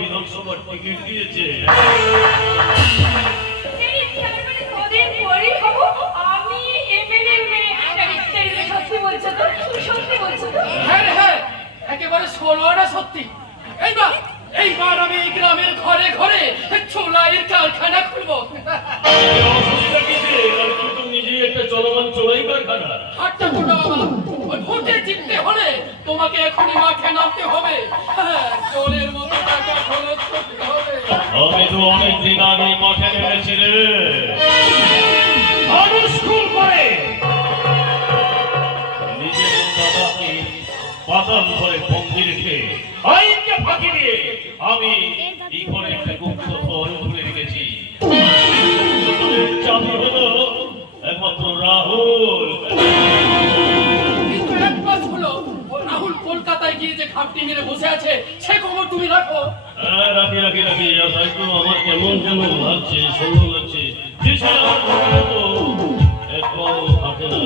বিধানসভার টিকিট দিয়েছে। একেবারে ষোলোটা সত্যি। এইবার আমি এই গ্রামের ঘরে ঘরে চোলাইয়ের কারখানা খুলবো। অসুবিধা কিসে? আর তুই তো নিজেই একটা চলমান চোলাই কারখানা। হাটটা ছোট বাবা, ওই ভোটে জিততে হলে তোমাকে এখনই মাঠে নামতে হবে। জলের মতো টাকা খরচ করতে হবে। আমি তো অনেকদিন আগে মাঠে নেমেছি রে। মানুষ খুন করে নিজের বাবাকে পাতাল ঘরে বন্দি রেখে আইনকে ফাঁকি দিয়ে আমি এই ঘরে একটা গুপ্ত ফল খুলে রেখেছি। চাবি হলো একমাত্র রাহুল। কিন্তু এক মাস হলো রাহুল কলকাতায় গিয়ে যে খাপটি মেরে বসে আছে সে খবর তুমি রাখো। রাখি রাখি রাখি। হয়তো আমার কেমন কেমন লাগছে, সুন্দর লাগছে। যে ছেলে আমার ঘরে তো একবার হাঁটে না,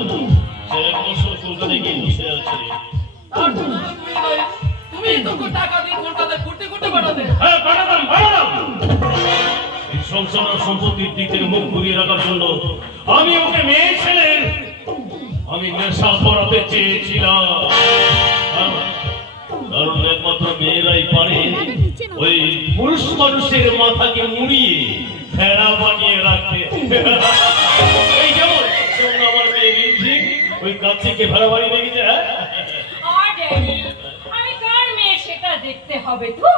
সে এক বছর কলকাতায় গিয়ে বসে আছে। আর তুমি তো টাকা দিয়ে কলকাতায় ঘুরতে ঘুরতে পাঠাতে। হ্যাঁ, পাঠাতাম পাঠাতাম। এই সংসার আর সম্পত্তির দিক থেকে মুখ ঘুরিয়ে রাখার জন্য আমি ওকে মেয়ে ছেলের আমি নেশা করাতে চেয়েছিলাম। কারণ একমাত্র মেয়েরাই পারে ওই পুরুষ মানুষের মাথাকে মুড়িয়ে ফেরা বানিয়ে রাখতে। এই যেমন আমার মেয়ে মিলছি ওই কাছিকে ভেড়া বানিয়ে রেখেছে। আমি কার মেয়ে সেটা দেখতে হবে তো।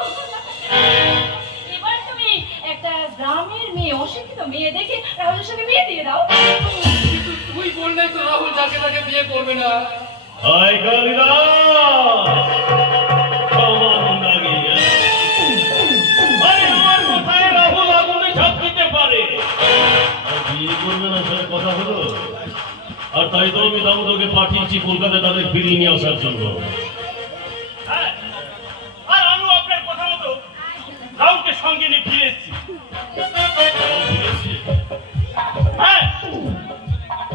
এবার তুমি একটা গ্রামের মেয়ে, অশিক্ষিত মেয়ে দেখে রাহুলের সাথে বিয়ে দিয়ে দাও। তুই বললেই তো রাহুল যাকে তাকে বিয়ে করবে না। হাই কালিদা রাহুল আগুনে ঝাঁপ দিতে পারে, বিয়ে করবে না সেটা কথা হলো। আর তাই তো আমি দামোদরকে পাঠিয়েছি কলকাতায় তাদের ফিরিয়ে নিয়ে আসার জন্য। আর আমি আপনার কথা মতো রাহুলকে সঙ্গে নিয়ে ফিরে এসেছি। হ্যাঁ,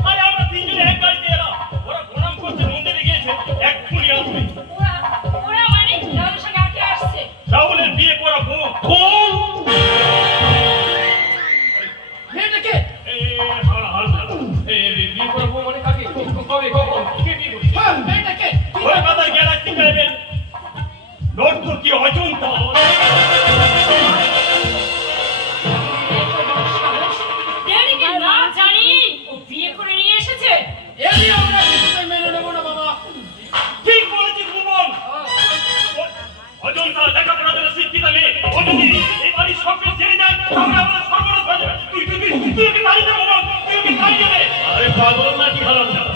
আরে আমরা তিনজনে এক গাড়িতে এলাম। ওরা প্রণাম করতে মন্দিরে গিয়েছে, এক্ষুনি আসবে। ওরা মানে রাহুলের সঙ্গে আটকে আসছে। রাহুলের বিয়ে করা বউ। মেয়েটাকে বিয়ে করবো মানে কাকে? কবে কখন কে বিয়ে করছে? মেয়েটাকে কলকাতার গ্যালাক্সি ক্লাবের নর্তকী অজন্তা। ড্যাডিকে না জানি ও বিয়ে করে নিয়ে এসেছে। এলি আমরা কিছুতে মেনে নেব না বাবা। ঠিক বলেছিস ভুবন। অজন্তা লেখাপড়া করে শিক্ষিত মেয়ে। ও যদি এই বাড়ির সবকে ছেড়ে যায় তাহলে আমরা সর্বনাশ হয়ে যাবে। তুই ওকে তাড়িয়ে দে ভুবন, তুই ওকে তাড়িয়ে দে। আরে পাগল নাকি হারামজাদা?